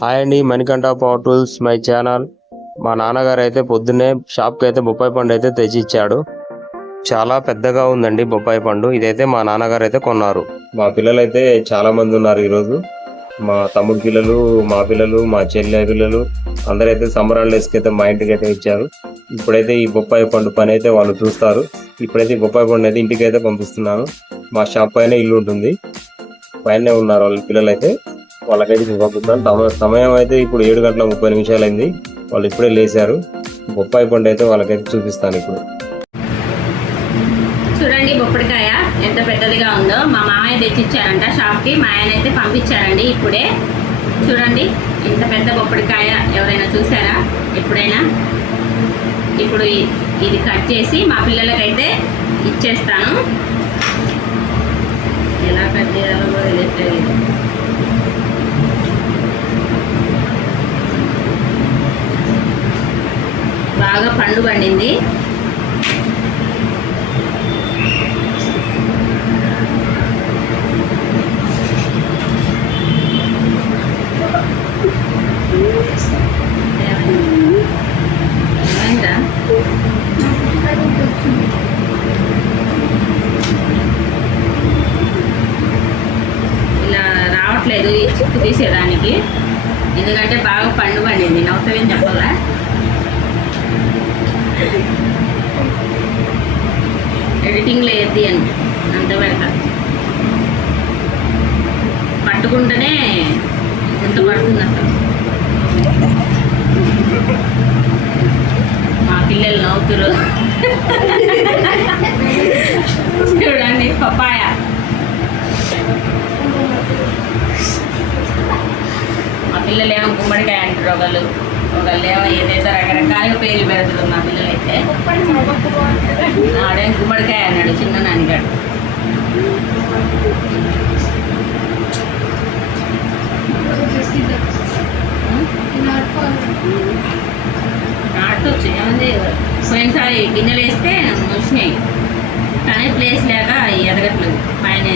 Hi అండి Manikanta power tools my channel మా నాన్నగారు అయితే పొద్దున్నే షాప్కి అయితే బొప్పాయి పండు అయితే తెచ్చి ఇచ్చాడు చాలా పెద్దగా ఉందండి బొప్పాయి పండు. ఇదైతే మా నాన్నగారు అయితే కొన్నారు. మా పిల్లలు అయితే చాలా మంది ఉన్నారు ఈరోజు. మా తమ్ముడు పిల్లలు మా పిల్లలు మా చెల్లె పిల్లలు అందరైతే సంబరాలు హాలిడేస్కి అయితే మా ఇంటికి అయితే ఇచ్చారు ఇప్పుడైతే ఈ బొప్పాయి పండు పని అయితే వాళ్ళు చూస్తారు. ఇప్పుడైతే ఈ బొప్పాయి పండు అయితే ఇంటికి అయితే పంపిస్తున్నాను. మా షాప్ పైన ఇల్లు ఉంటుంది. పైన ఉన్నారు వాళ్ళ పిల్లలు అయితే వాళ్ళకైతే ఇప్పుడు తమ- సమయం అయితే ఇప్పుడు ఏడు గంటల ముప్పై నిమిషాలు అయింది వాళ్ళు ఇప్పుడే లేచారు. బొప్పాయి పండు అయితే వాళ్ళకైతే చూపిస్తాను ఇప్పుడు. చూడండి బొప్పడికాయ ఎంత పెద్దదిగా ఉందో. మా మామయ్య తెచ్చిచ్చారంట షాప్కి. మా ఆయన అయితే పంపించారండి ఇప్పుడే. చూడండి ఇంత పెద్ద బొప్పడికాయ ఎవరైనా చూసారా? ఎప్పుడైనా? ఇప్పుడు ఇది కట్ చేసి మా పిల్లలకైతే ఇచ్చేస్తాను. ఎలా కట్ చేయాలో కూడా తెలియట్లేదు. బాగా పండు పండింది. ఏమైందా ఇలా రావట్లేదు ఈ చిక్కు తీసేదానికి ఎందుకంటే బాగా పండు పండింది. నవ్వుతావేం చెప్పాలా? ఎడిటింగ్లో ఎద్ది అని. అంత పెడతా పట్టుకుంటేనే ఎంత పడుతుంది అసలు? మా పిల్లలు నవ్వుతురు. చూడండి పపాయ. మా పిల్లలు ఏమో గుమ్మడికాయ అంటారు ఒకళ్ళు. ఒకళ్ళేమో ఏదైతే రకరకాలుగా పేర్లు పెడుతున్నారు మా పిల్లలు అయితే గుమ్మడికాయ అన్నాడు చిన్న నాన్నగాడు నాటుకోవచ్చు. ఏముంది? పోయినసారి గిన్నెలు వేస్తే వచ్చినాయి కానీ ప్లేస్ లేక ఎదగట్లేదు. పైన.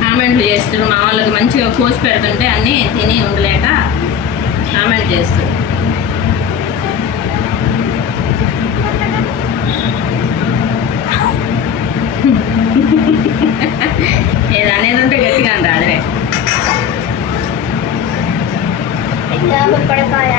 కామెంట్లు చేస్తారు మా వాళ్ళకి మంచిగా కోసి పెడుతుంటే అన్నీ తిని ఉండలేక కామెంట్ చేస్తారు ఏది అనేది ఉంటే గట్టిగా అంట అదే పడకాయ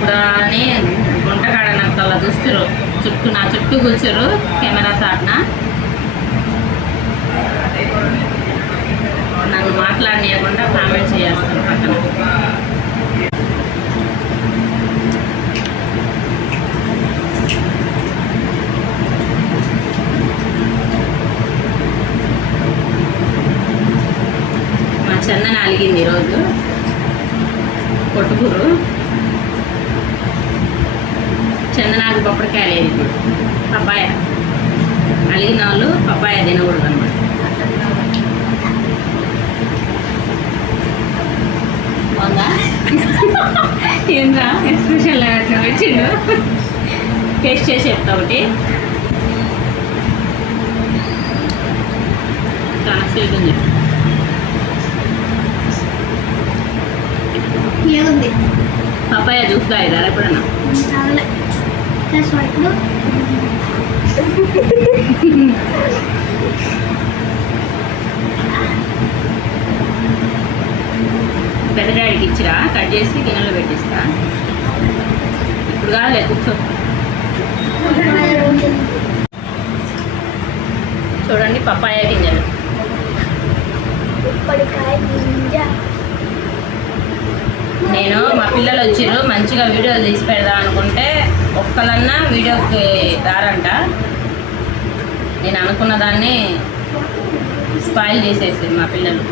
ఇప్పుడెప్పుడు అని గుంటకాడ నాకు అలా చూస్తారు చుట్టూ నా చుట్టూ కూర్చోరు కెమెరా సాట్న నన్ను మాట్లాడనీయకుండా కామెంట్ చేస్తారు పక్కన. మా చందన అలిగింది ఈరోజు. కొట్టుకురు చందనాకు పప్పడికాయ లేదు ఇప్పుడు పప్పాయ. అలిగిన వాళ్ళు పప్పాయ తినకూడదు అనమాట బాగుందా? ఏంద్రా ఎక్స్ప్రెషన్ వచ్చిండు. టేస్ట్ చేసి చెప్తా ఒకటి. చాలా స్వీట్ ఉంది. ఏముంది పప్పాయ జ్యూస్ తాగిదారా ఎప్పుడన్నా? ప్లస్ పెద్ద డాడీకి ఇచ్చిరా? కట్ చేసి గిన్నెలో పెట్టిస్తా. ఇప్పుడు కాదులే కూర్చో. చూడండి పప్పాయ గింజలు. నేను మా పిల్లలు వచ్చిర్రు మంచిగా వీడియో తీసి పెడదాం అనుకుంటే ఒక్కలన్నా వీడియోకి రారంట. నేను అనుకున్న దాన్ని స్పాయిల్ చేసేసి మా పిల్లలు.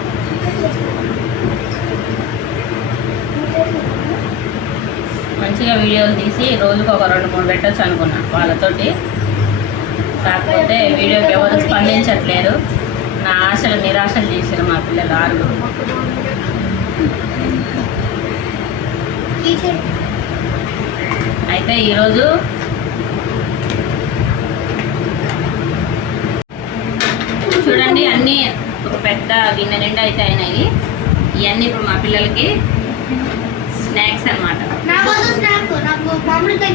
మంచిగా వీడియోలు తీసి రోజుకు ఒక రెండు మూడు పెట్టచ్చు అనుకున్నా వాళ్ళతోటి. కాకపోతే వీడియోకి ఎవరు స్పందించట్లేరు నా ఆశలు నిరాశలు చేశారు మా పిల్లలు ఆరుగురు. అయితే ఈరోజు చూడండి అన్నీ ఒక పెద్ద గిన్నె నిండా అయితే అయినాయి. ఇవన్నీ ఇప్పుడు మా పిల్లలకి స్నాక్స్ అన్నమాట. నాకు మామిడికాయ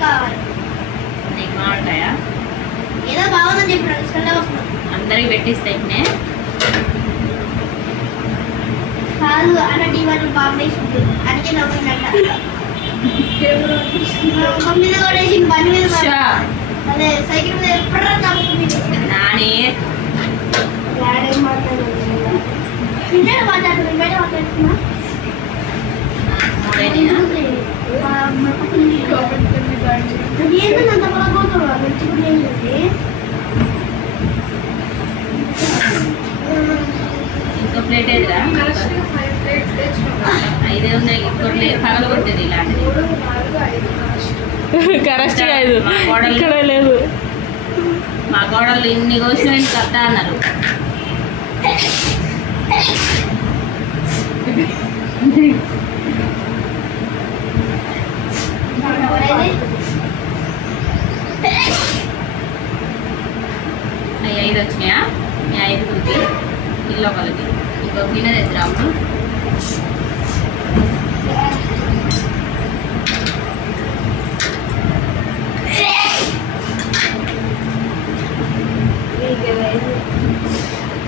ఏదో బాగుందని వస్తున్నాను అందరికి పెట్టిస్తే కాదు అన్న డివైడ్ కాంబినేషన్ అందుకే నవ్వుతుందంట నాని. ఏంటంత పొలగొడుతున్నాడు మంచి కూడా ఏంటంటే ప్లేట్ ఏదిరా? ఉన్నాయి ఇంకోటి లేదు. ఇలాంటిది కాదు ఇక్కడ లేదు. మా కోడళ్ళు ఇన్ని కోసిన వద్దా అన్నారు. అవి ఐదు వచ్చినాయా మీ ఐదుగురికి ఇల్లు ఒకరికి ఇంకో గిన్నె తెచ్చిరాము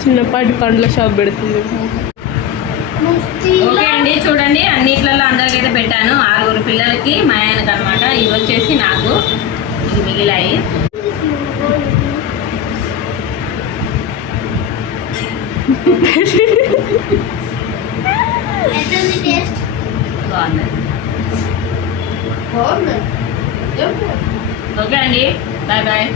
చిన్నపాటి పండ్ల షాప్ పెడుతుంది. ఓకే అండి చూడండి అన్నిట్లలో అందరికైతే పెట్టాను. ఆరుగురు పిల్లలకి మా ఆయనకు అనమాట ఇవి వచ్చేసి నాకు. ఇవి మిగిలాయి. టేస్ట్? బాగుంది ఓకే అండి. Bye bye.